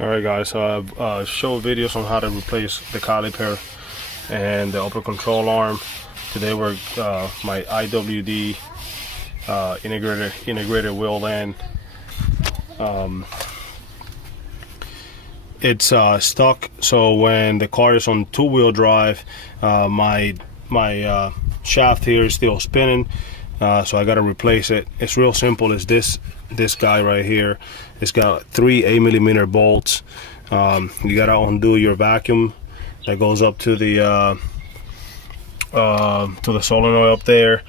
Alright guys, so I've showed videos on how to replace the caliper and the upper control arm. Today we're my IWD integrated wheel end. It's stuck, so when the car is on two-wheel drive, my shaft here is still spinning, so I got to replace it. It's real simple. It's this guy right here. It's got 3 8mm bolts. You got to undo your vacuum that goes up to the solenoid up there.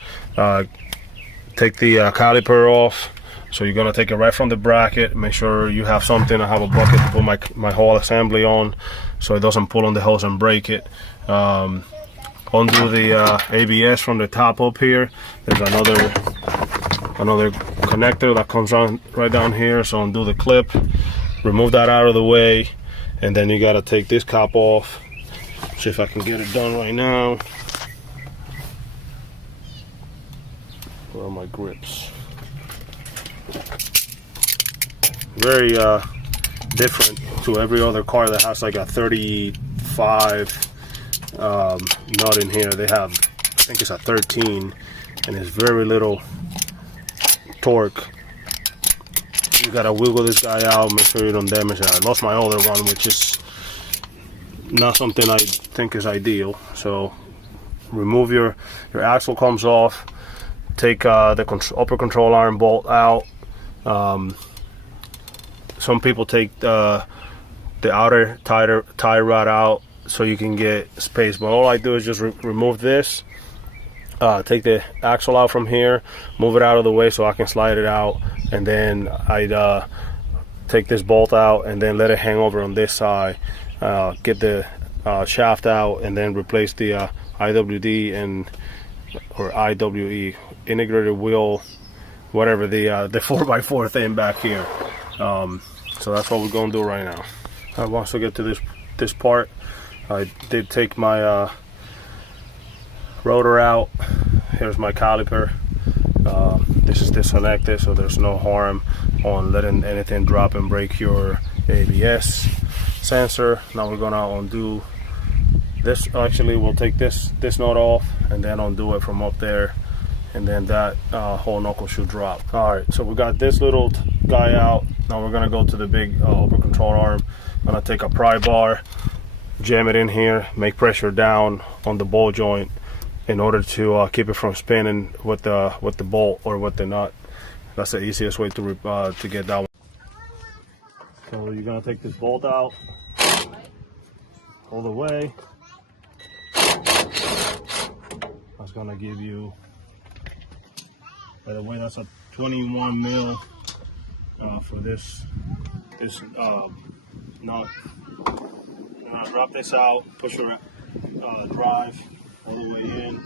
Take the caliper off. So you're gonna take it right from the bracket. Make sure you have something. I have a bucket to put my whole assembly on, so it doesn't pull on the hose and break it. Undo the ABS from the top up here. There's another connector that comes on right down here. So undo the clip, remove that out of the way, and then you gotta take this cap off. See if I can get it done right now. Where are my grips? Very different to every other car that has like a 35 nut in here. They have, I think it's a 13, and it's very little torque. You gotta wiggle this guy out, make sure you don't damage it. I lost my other one, which is not something I think is ideal. So remove your axle comes off. Take the upper control arm bolt out. Some people take the outer tie rod out so you can get space, but all I do is just remove this, take the axle out from here, move it out of the way so I can slide it out, and then I'd take this bolt out and then let it hang over on this side, get the shaft out, and then replace the IWD or IWE, integrated wheel, whatever, the 4x4 thing back here. So that's what we're gonna do right now. Once we get to this part, I did take my rotor out. Here's my caliper. This is disconnected, so there's no harm on letting anything drop and break your ABS sensor. Now we're gonna undo this. Actually, we'll take this nut off and then undo it from up there, and then that whole knuckle should drop. All right, so we got this little guy out. Now we're gonna go to the big upper control arm. I'm gonna take a pry bar, jam it in here, make pressure down on the ball joint in order to keep it from spinning with the bolt or with the nut. That's the easiest way to get that one. So you're gonna take this bolt out all the way. That's gonna give you, by the way, that's a 21 mil for this nut. You're gonna drop this out, push your drive all the way in.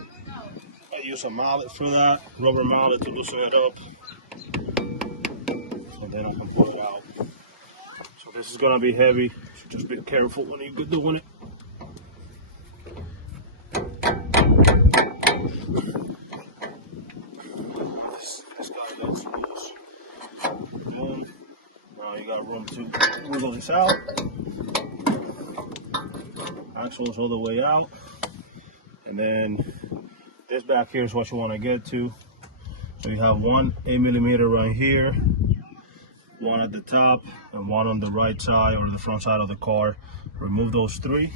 I use a mallet for that, rubber mallet to loosen it up, so then I can pull it out. So this is gonna be heavy, so just be careful when you're doing it. Now you got room to wiggle this out. Axle's all the way out, and then this back here is what you want to get to. So you have 1 8mm right here, one at the top, and one on the right side or the front side of the car. Remove those 3.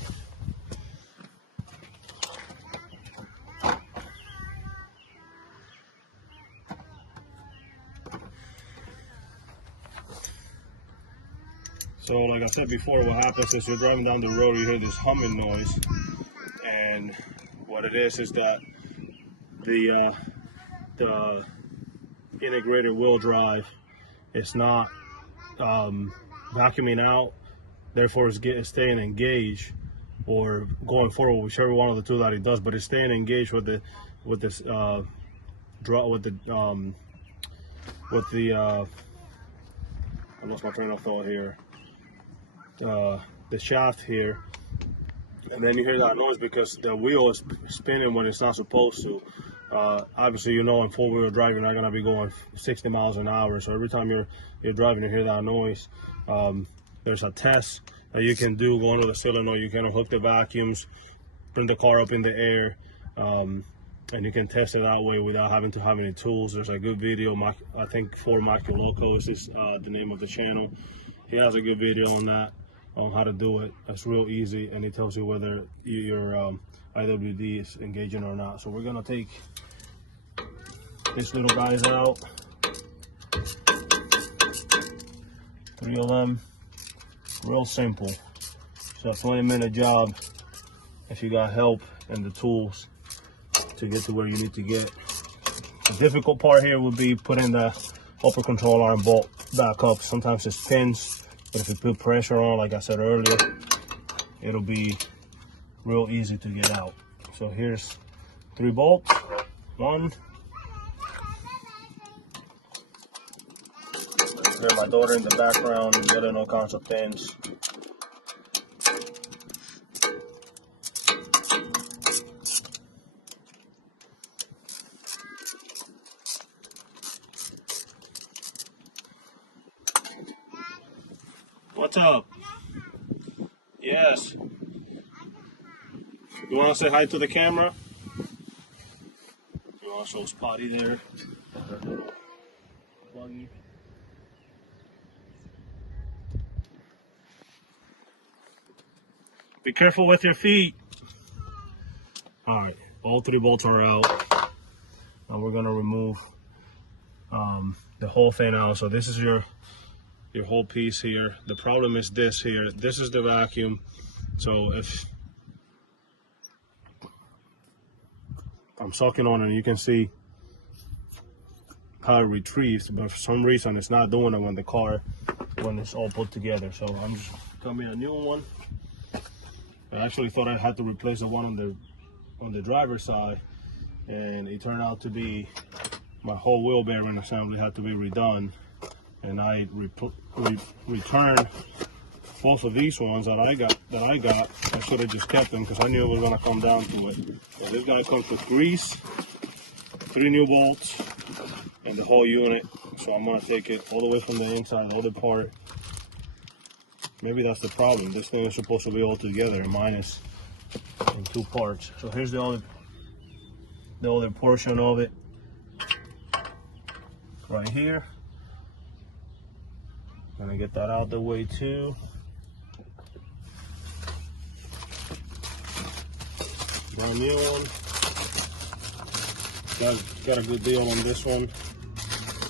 So like I said before, what happens is you're driving down the road, you hear this humming noise, and what it is that the integrated wheel drive is not vacuuming out, therefore it's staying engaged, or going forward, whichever one of the two that it does, but it's staying engaged with the I lost my train of thought here. The shaft here, and then you hear that noise because the wheel is spinning when it's not supposed to. Obviously, you know, in four-wheel drive, you're not going to be going 60 miles an hour, so every time you're driving, you hear that noise. The there's a test that you can do going to the solenoid. You can hook the vacuums, bring the car up in the air, and you can test it that way without having to have any tools. There's a good video. I think Ford Loco is the name of the channel. He has a good video on that, on how to do it. It's real easy, and he tells you whether your IWD is engaging or not. So we're gonna take these little guys out, 3 of them. Real simple. It's a 20-minute job if you got help and the tools to get to where you need to get. The difficult part here would be putting the upper control arm bolt back up. Sometimes it's pins, but if you put pressure on, like I said earlier, it'll be real easy to get out. So here's 3 bolts. 1. There's my daughter in the background getting all kinds of pins. What's up? Yes. You want to say hi to the camera? You want to show Spotty there? Buggy. Be careful with your feet. All right, all 3 bolts are out. And we're gonna remove the whole thing out. So this is your whole piece here. The problem is this here. This is the vacuum. So if I'm sucking on it, you can see how it retrieves, but for some reason it's not doing it when it's all put together. So I'm just coming a new one. I actually thought I had to replace the one on the driver's side, and it turned out to be my whole wheel bearing assembly had to be redone, and I returned both of these ones that I got. I should have just kept them because I knew it was going to come down to it. So this guy comes with grease, 3 new bolts, and the whole unit. So I'm going to take it all the way from the inside, the other part. Maybe that's the problem. This thing is supposed to be all together, and mine is in 2 parts. So here's the other portion of it right here. Gonna get that out the way too. Brand new one. Got a good deal on this one.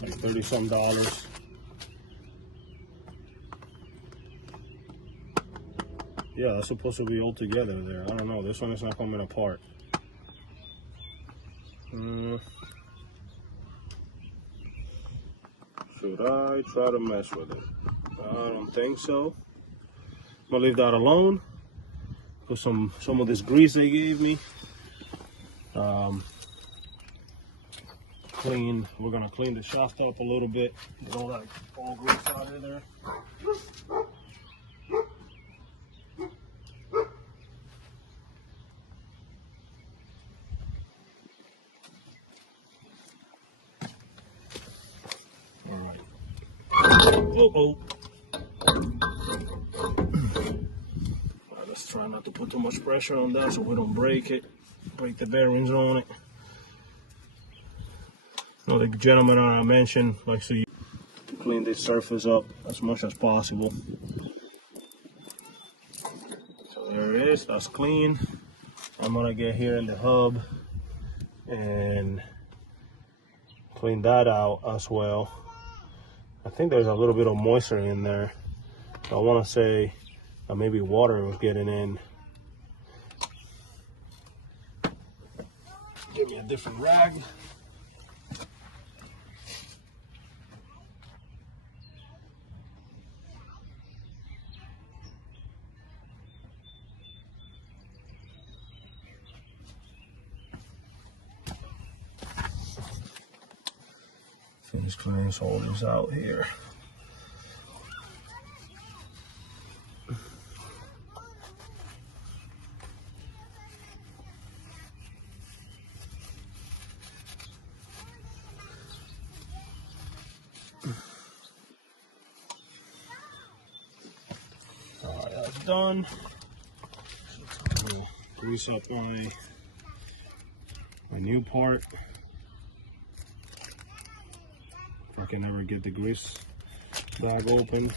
Like $30-some. Yeah, that's supposed to be all together there. I don't know. This one is not coming apart. Should I try to mess with it? I don't think so. I'm gonna leave that alone. Put some of this grease they gave me. We're gonna clean the shaft up a little bit. Get all that grease out of there. Uh-oh. Let's try not to put too much pressure on that so we don't break the bearings on it. Now, the gentleman I mentioned likes to clean this surface up as much as possible. So there it is, that's clean. I'm gonna get here in the hub and clean that out as well. I think there's a little bit of moisture in there. I want to say that maybe water was getting in. Give me a different rag. Finish cleaning all this out here. that's done. I'm gonna grease up my new part. If I can ever get the grease bag open.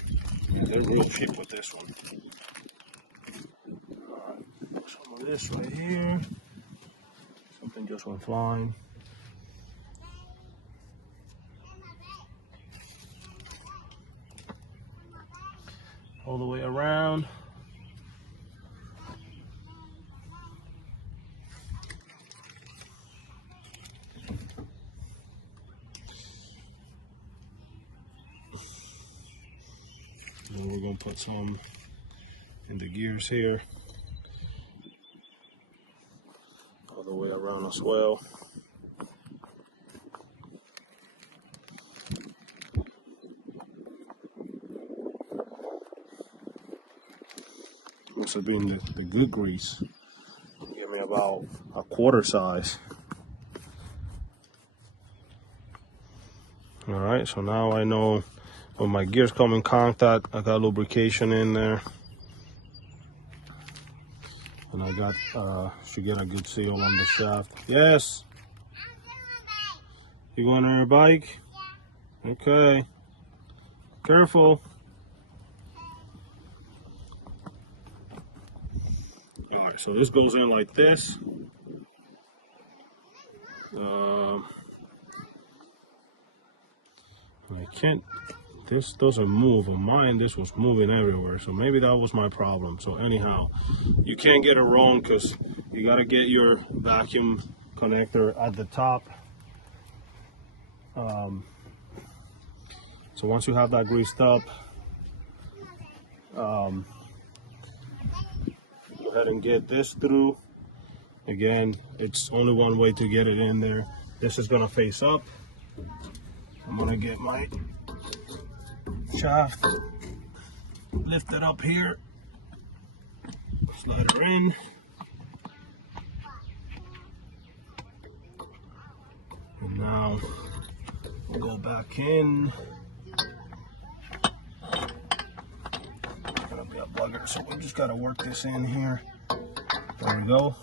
They're real cheap with this one. Alright, some of this right here. Something just went flying. All the way around. And we're going to put some in the gears here. All the way around as well. Must have been the good grease. Give me about a quarter size. Alright, so now I know when my gears come in contact, I got lubrication in there. And I got, should get a good seal on the shaft. Yes? You going on your bike? Okay. Careful. Alright, so this goes in like this. I can't, this doesn't move. On mine, this was moving everywhere. So maybe that was my problem. So anyhow, you can't get it wrong because you got to get your vacuum connector at the top. So once you have that greased up, go ahead and get this through. Again, it's only one way to get it in there. This is going to face up. I'm going to get my shaft lifted up here, slide her in, and now we'll go back in. Gonna be a bugger, so we just gotta work this in here. There we go.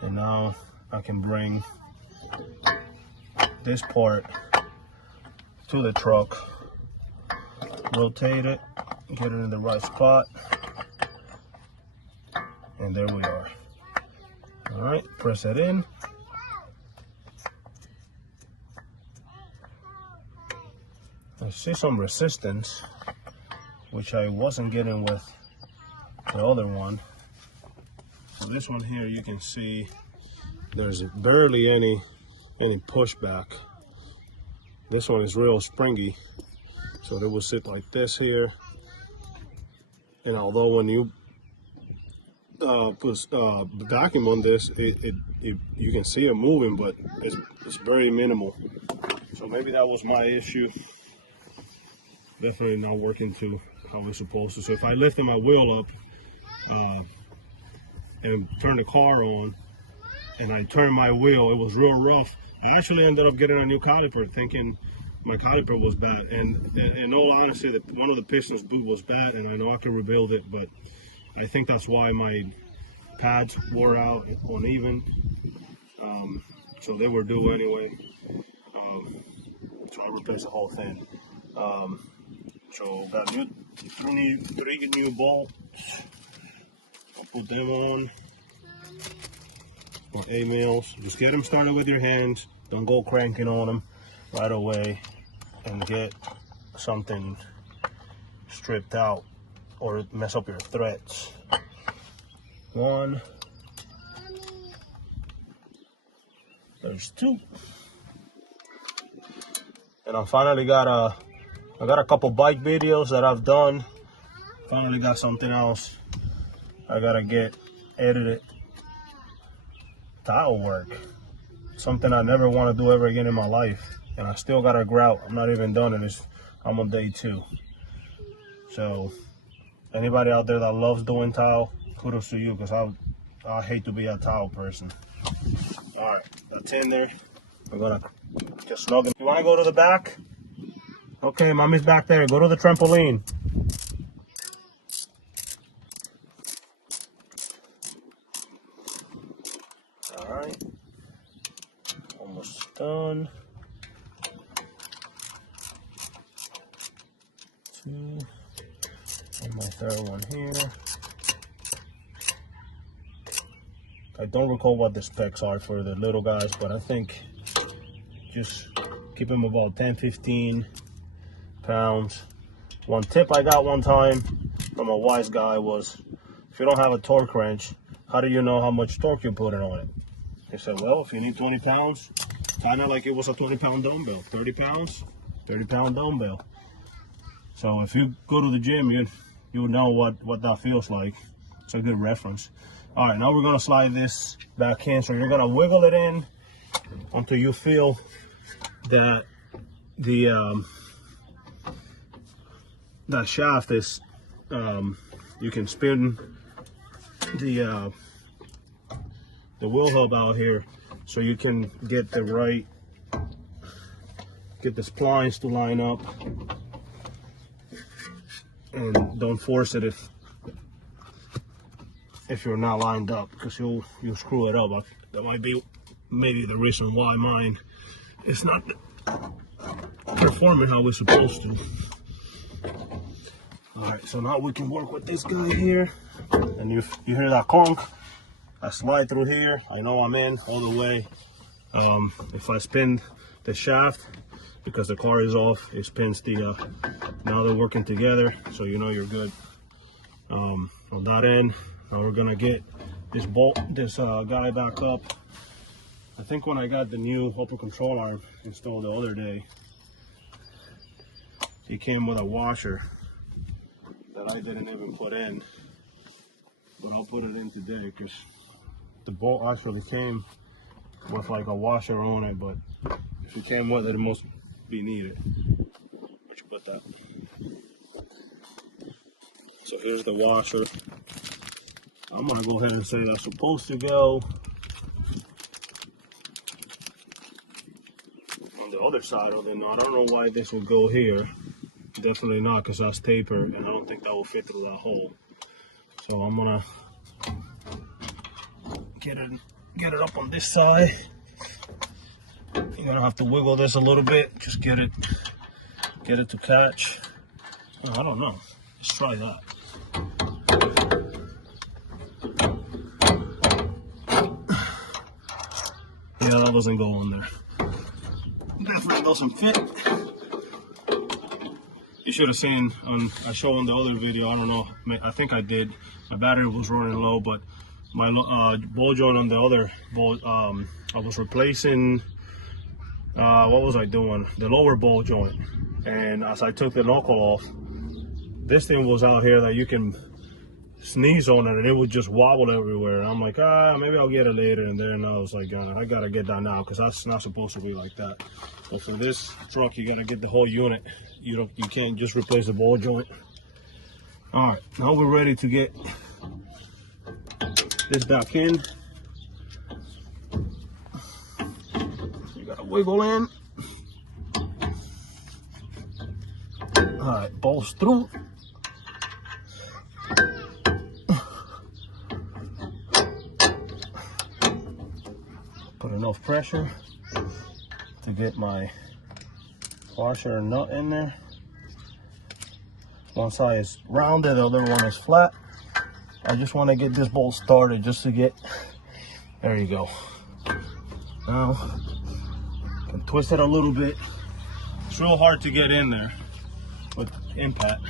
And now I can bring this part to the truck, rotate it, get it in the right spot, and there we are. All right, press it in. I see some resistance, which I wasn't getting with the other one. So this one here, you can see there's barely any pushback. This one is real springy, so it will sit like this here. And although when you put vacuum on this, you can see it moving, but it's very minimal. So maybe that was my issue. Definitely not working to how it's supposed to. So if I lifted my wheel up and turn the car on, and I turned my wheel, it was real rough. I actually ended up getting a new caliper, thinking my caliper was bad. And in all honesty, one of the pistons boot was bad, and I know I can rebuild it, but I think that's why my pads wore out uneven. So they were due anyway. So I replaced the whole thing. So got three new bolts. I'll put them on. Or 8 mils. Just get them started with your hands. Don't go cranking on them right away, and get something stripped out or mess up your threads. 1. There's 2. And I finally got a couple bike videos that I've done. Finally got something else I gotta get edited. Tile work, something I never want to do ever again in my life, and I still got a grout. I'm not even done, and I'm on day 2. So anybody out there that loves doing tile, kudos to you, because I hate to be a tile person. All right, that's in there. We're gonna just snug them. You want to go to the back? Okay, mommy's back there. Go to the trampoline. Alright, almost done. 2, and my third one here. I don't recall what the specs are for the little guys, but I think just keep them about 10-15 pounds. One tip I got one time from a wise guy was, if you don't have a torque wrench, how do you know how much torque you're putting on it? He said, well, if you need 20 pounds, kind of like it was a 20-pound dumbbell. 30 pounds, 30-pound dumbbell. So if you go to the gym, you know what that feels like. It's a good reference. All right, now we're gonna slide this back in. So you're gonna wiggle it in until you feel that that shaft is, you can spin the wheel hub out here, so you can get the splines to line up, and don't force it if you're not lined up, because you'll screw it up. That might be maybe the reason why mine is not performing how we're supposed to. All right, so now we can work with this guy here, and you hear that conk, I slide through here. I know I'm in all the way. If I spin the shaft, because the car is off, it spins the, now they're working together, so you know you're good. On that end, now we're gonna get this guy back up. I think when I got the new upper control arm installed the other day, it came with a washer that I didn't even put in, but I'll put it in today, because the bolt actually came with like a washer on it, but if it came with it, it must be needed. Where'd you put that? So here's the washer. I'm gonna go ahead and say that's supposed to go on the other side of the nut. I don't know why this would go here. Definitely not, because that's taper, and I don't think that will fit through that hole. So I'm gonna get it up on this side. You're gonna have to wiggle this a little bit, just get it to catch. Oh, I don't know. Let's try that. Yeah, that doesn't go on there. Definitely doesn't fit. You should have seen I showed on the other video. I don't know. I think I did. My battery was running low, but my ball joint on the other ball, I was replacing. What was I doing? The lower ball joint. And as I took the knuckle off, this thing was out here that you can sneeze on it and it would just wobble everywhere. And I'm like, maybe I'll get it later. And then I was like, I gotta get that now, because that's not supposed to be like that. But for this truck, you gotta get the whole unit. You can't just replace the ball joint. All right, now we're ready to get this back in. You gotta wiggle in. All right, balls through. Put enough pressure to get my washer and nut in there. One side is rounded, the other one is flat. I just want to get this bolt started just to get, there you go. Now, I can twist it a little bit. It's real hard to get in there with impact.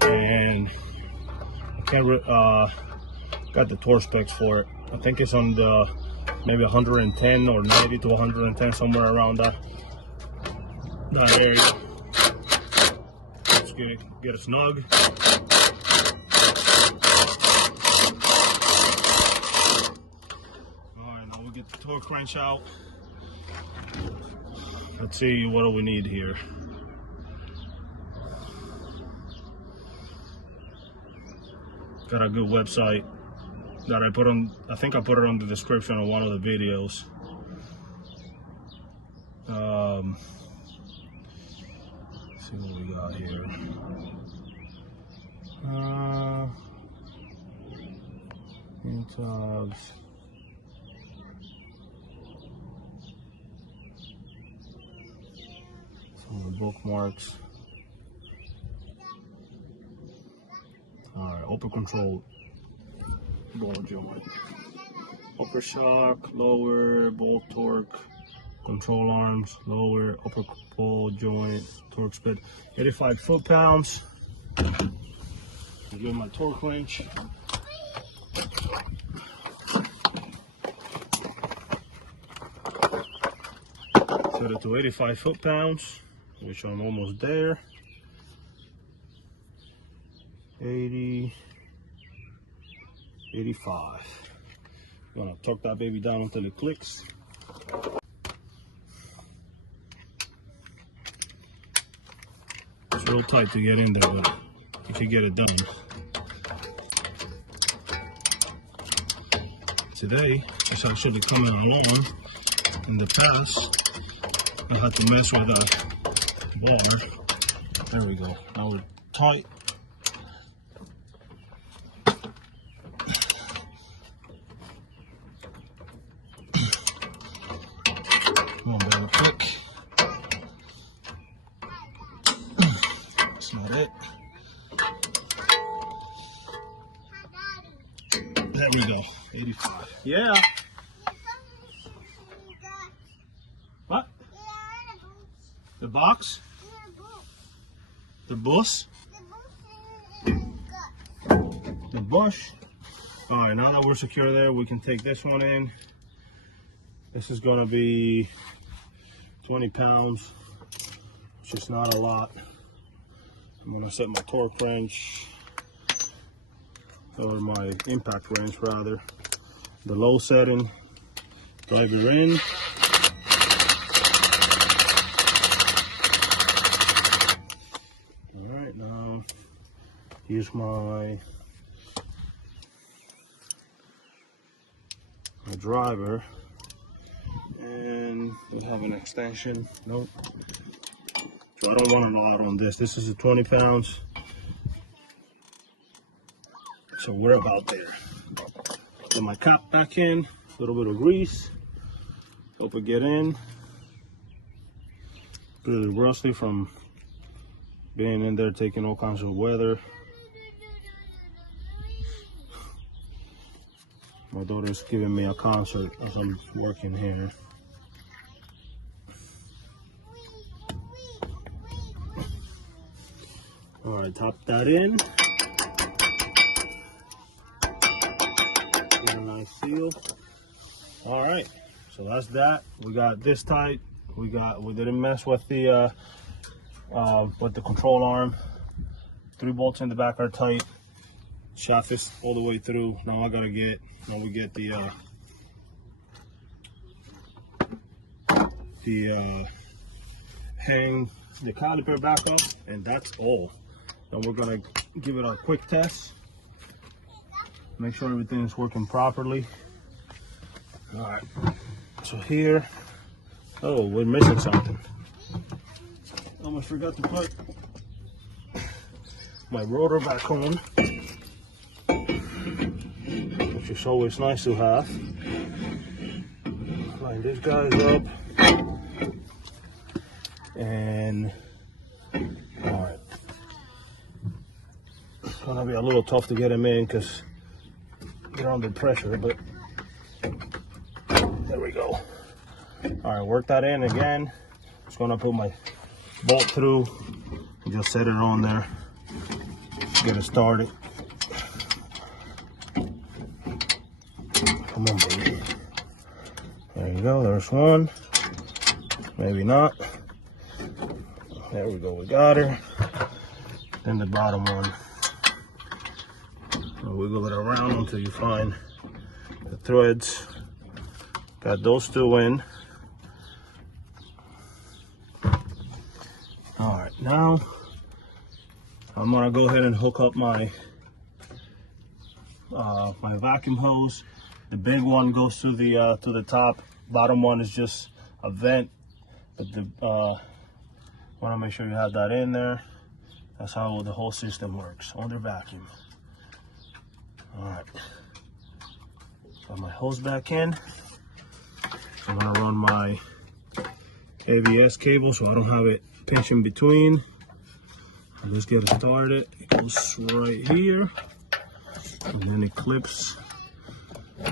And I can't, got the torque specs for it. I think it's on the maybe 110 or 90 to 110, somewhere around that area. Let's get it snug. Alright, now we'll get the torque wrench out. Let's see, what do we need here? Got a good website that I put on, I think I put it on the description of one of the videos. Let's see what we got here. bookmarks. All right, upper control ball joint. Upper shock, lower, bolt torque, control arms, lower, upper ball joint, torque split. 85 foot-pounds. Give my torque wrench. Set it to 85 foot-pounds, which I'm almost there. 80, 85. I'm gonna torque that baby down until it clicks. It's real tight to get in there, but you can get it done. Today, it's actually coming along. In the past, I had to mess with the bar. There we go. Now we're tight. Come on, baby, quick. That's not it. There we go. 85. Yeah. What? The box? The bus? The bush? Alright, now that we're secure there, we can take this one in. This is going to be 20 pounds, which is not a lot. I'm going to set my torque wrench, or my impact wrench rather, the low setting, drive it in. Alright, now use my driver, and we have an extension. Nope. So I don't want a lot on this. This is a 20 pounds. So we're about there. Put my cap back in, a little bit of grease. Hope it get in. Really rusty from being in there taking all kinds of weather. My daughter's giving me a concert as I'm working here. All right, top that in. Get a nice seal. All right, so that's that. We got this tight. We didn't mess with the control arm. 3 bolts in the back are tight. Shaft is all the way through. Now we get the hang the caliper back up, and that's all. Then we're gonna give it a quick test. Make sure everything is working properly. All right. So here, oh, we're missing something. Almost forgot to put my rotor back on, which is always nice to have. Line this guy up, and all right. It's gonna be a little tough to get him in because they're under pressure, but there we go. All right, work that in again. Just gonna put my bolt through and just set it on there. Get it started. Come on, baby. There you go, there's one. Maybe not. There we go, we got her. Then the bottom one. I'll wiggle it around until you find the threads. Got those 2 in. All right, now I'm gonna go ahead and hook up my my vacuum hose. The big one goes to the top. Bottom one is just a vent, but the want to make sure you have that in there. That's how the whole system works under vacuum. All right, got my hose back in. I'm gonna run my ABS cable so I don't have it pinch in between. Let's get it started. It goes right here, and then it clips.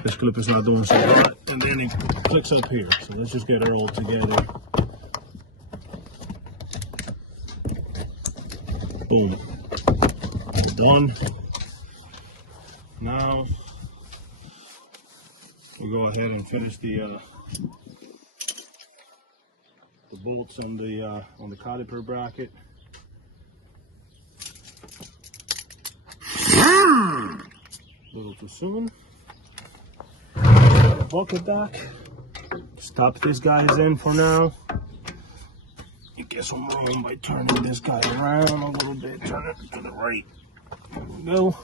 This clip is not doing so hot, and then it clicks up here. So let's just get it all together. Boom. We're done. Now we'll go ahead and finish the bolts on the caliper bracket. A little too soon. Bucket back. Stop these guys in for now. You get some room by turning this guy around a little bit. Turn it to the right. There we go.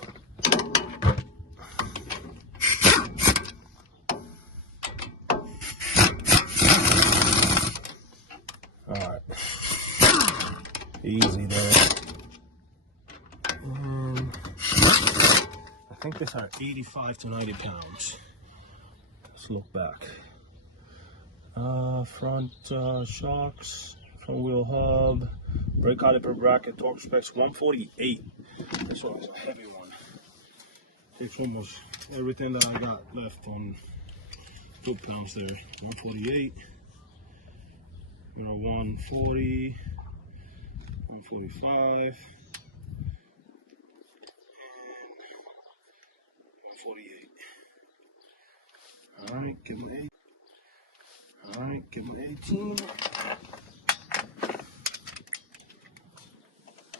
Alright. Easy there. And I think these are 85 to 90 pounds. Let's look back. Front shocks, front wheel hub, brake caliper bracket, torque specs 148. This one is a heavy one. It's almost everything that I got left on foot pounds there. 148, 140, 145, 148. All right, give him 8. All right, give him 18.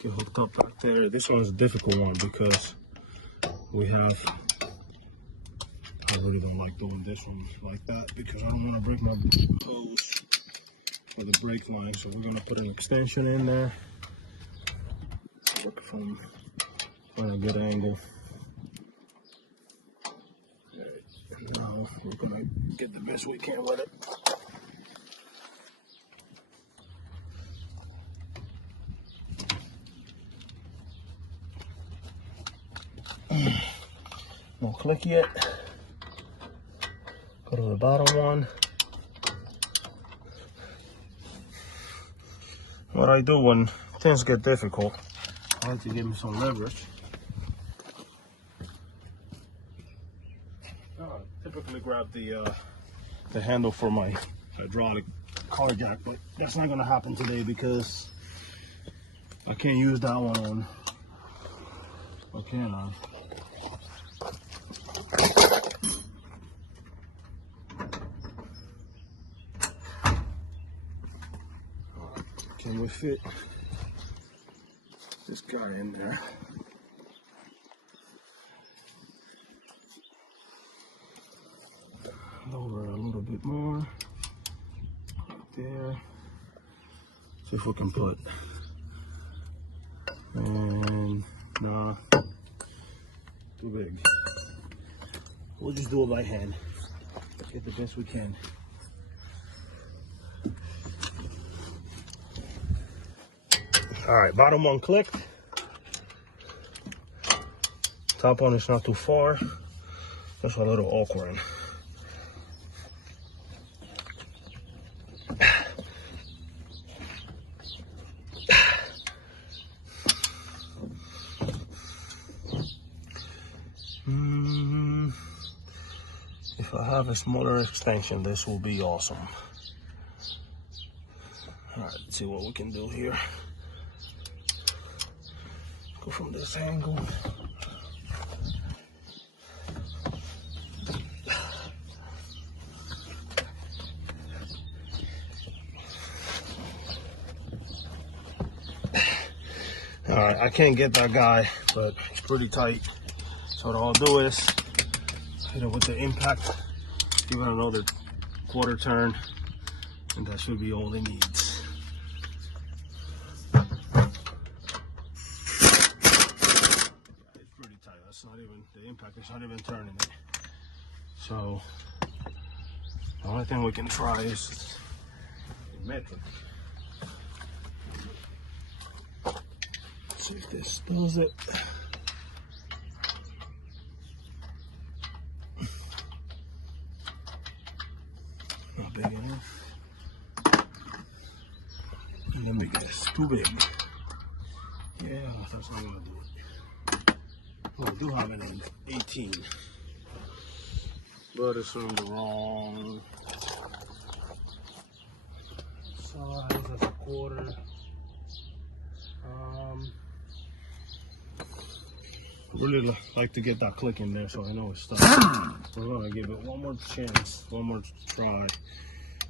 Get hooked up back there. This one's a difficult one because we have. I really don't like doing this one like that because I don't want to break my hose for the brake line. So we're gonna put an extension in there. Look from a good angle. Now we're gonna get the best we can with it. Don't click yet. Go to the bottom one. What I do when things get difficult, I like to give them some leverage. Typically grab the handle for my hydraulic car jack, but that's not gonna happen today because I can't use that one on. Or can I? Can we fit this guy in there? Lower a little bit more, right there. See if we can put, and nah, too big. We'll just do it by hand. Get the best we can. All right, bottom one clicked. Top one is not too far. Just a little awkward. If I have a smaller extension, this will be awesome. All right, let's see what we can do here. Go from this angle. All right, I can't get that guy, but it's pretty tight. So what I'll do is hit it with the impact, give it another quarter turn, and that should be all it needs. It's pretty tight. That's not even, the impact is not even turning it. So the only thing we can try is the metric. See if this does it. Not big enough. Let me guess. Too big. Yeah, that's not gonna do it. Well, we do have it in 18. But it's on the wrong size. That's a quarter. Really like to get that click in there so I know it's stuck. We're gonna give it one more chance, one more try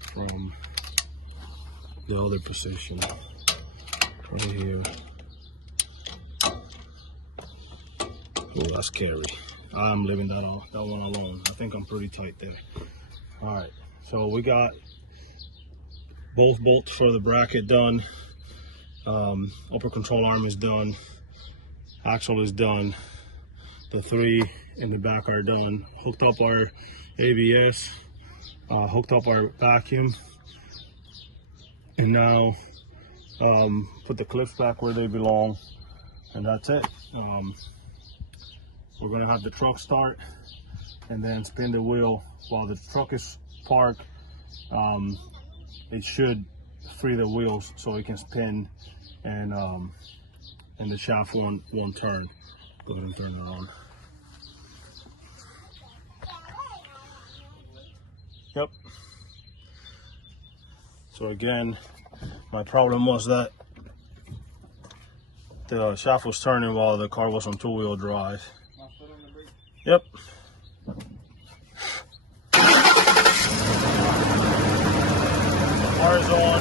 from the other position right here. Oh, that's scary. I'm leaving that one alone. I think I'm pretty tight there. All right, so we got both bolts for the bracket done. Upper control arm is done. Axle is done. The three in the back are done. Hooked up our ABS. Hooked up our vacuum. And now put the clips back where they belong. And that's it. We're gonna have the truck start and then spin the wheel while the truck is parked. It should free the wheels so it can spin and the shaft won't turn. Go ahead and turn it on. Yep. So again, my problem was that the shaft was turning while the car was on two-wheel drive. Yep. Car is on.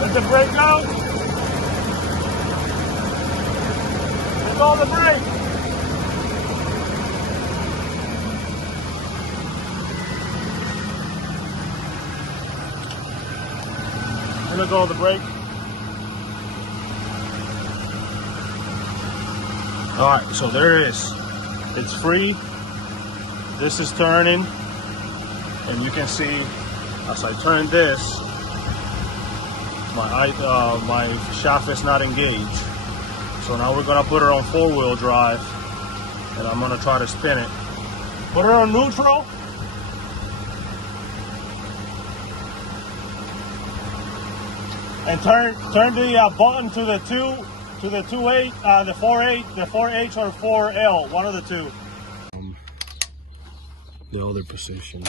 Let the brake go. Let go of the brake. Let go of the brake. All right, so there it is. It's free. This is turning, and you can see as I turn this, my shaft is not engaged. So now we're gonna put it on four-wheel drive, and I'm gonna try to spin it. Put it on neutral. And turn the button to the 2.8, the 4.8, the 4H or 4L, one of the two. The other position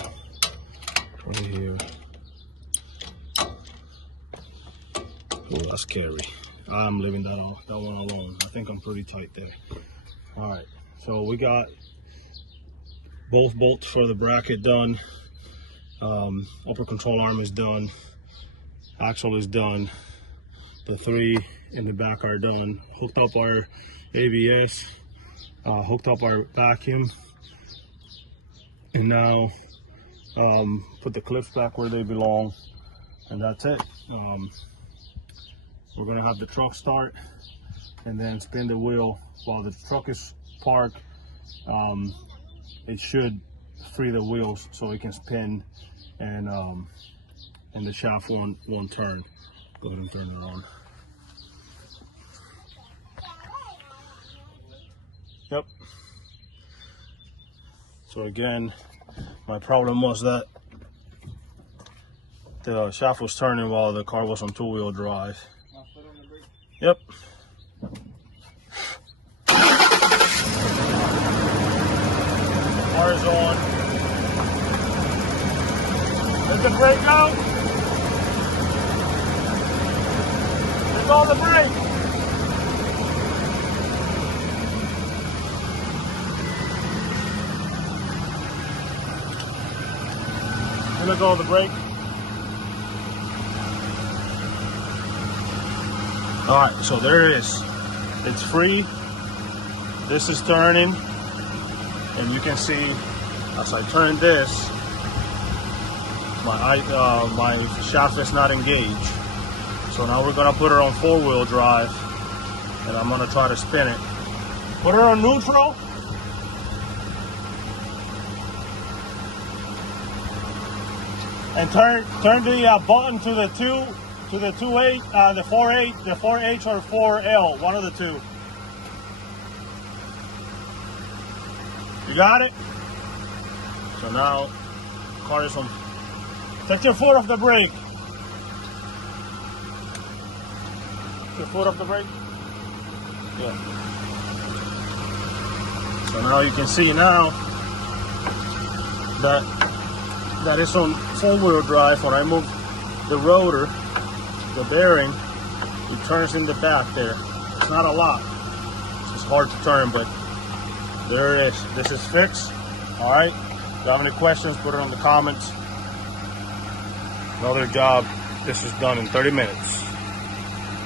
right here. Oh, that's scary. I'm leaving that one alone. I think I'm pretty tight there. All right, so we got both bolts for the bracket done. Upper control arm is done. Axle is done. The three in the back are done. Hooked up our ABS. Hooked up our vacuum. And now put the clips back where they belong. And that's it. We're gonna have the truck start and then spin the wheel while the truck is parked. It should free the wheels so it can spin and the shaft won't turn. Go ahead and turn it on. Yep. So again, my problem was that the shaft was turning while the car was on two-wheel drive. Yep. Car is on. Let the brake go. Let go of the brake. Let go of the brake. All right, so there it is. It's free. This is turning, and you can see as I turn this, my shaft is not engaged. So now we're gonna put it on four-wheel drive, and I'm gonna try to spin it. Put it on neutral. And turn the button to the 2.8, the 4.8, the 4H or 4L, one of the two. You got it? So now, car is on. Take your foot off the brake. the foot of the brake. Yeah. So now you can see now that it's on 4-wheel drive. When I move the rotor, the bearing, it turns in the back there. It's not a lot. It's just hard to turn, but there it is. This is fixed. All right. If you have any questions, put it in the comments. Another job. This is done in 30 minutes.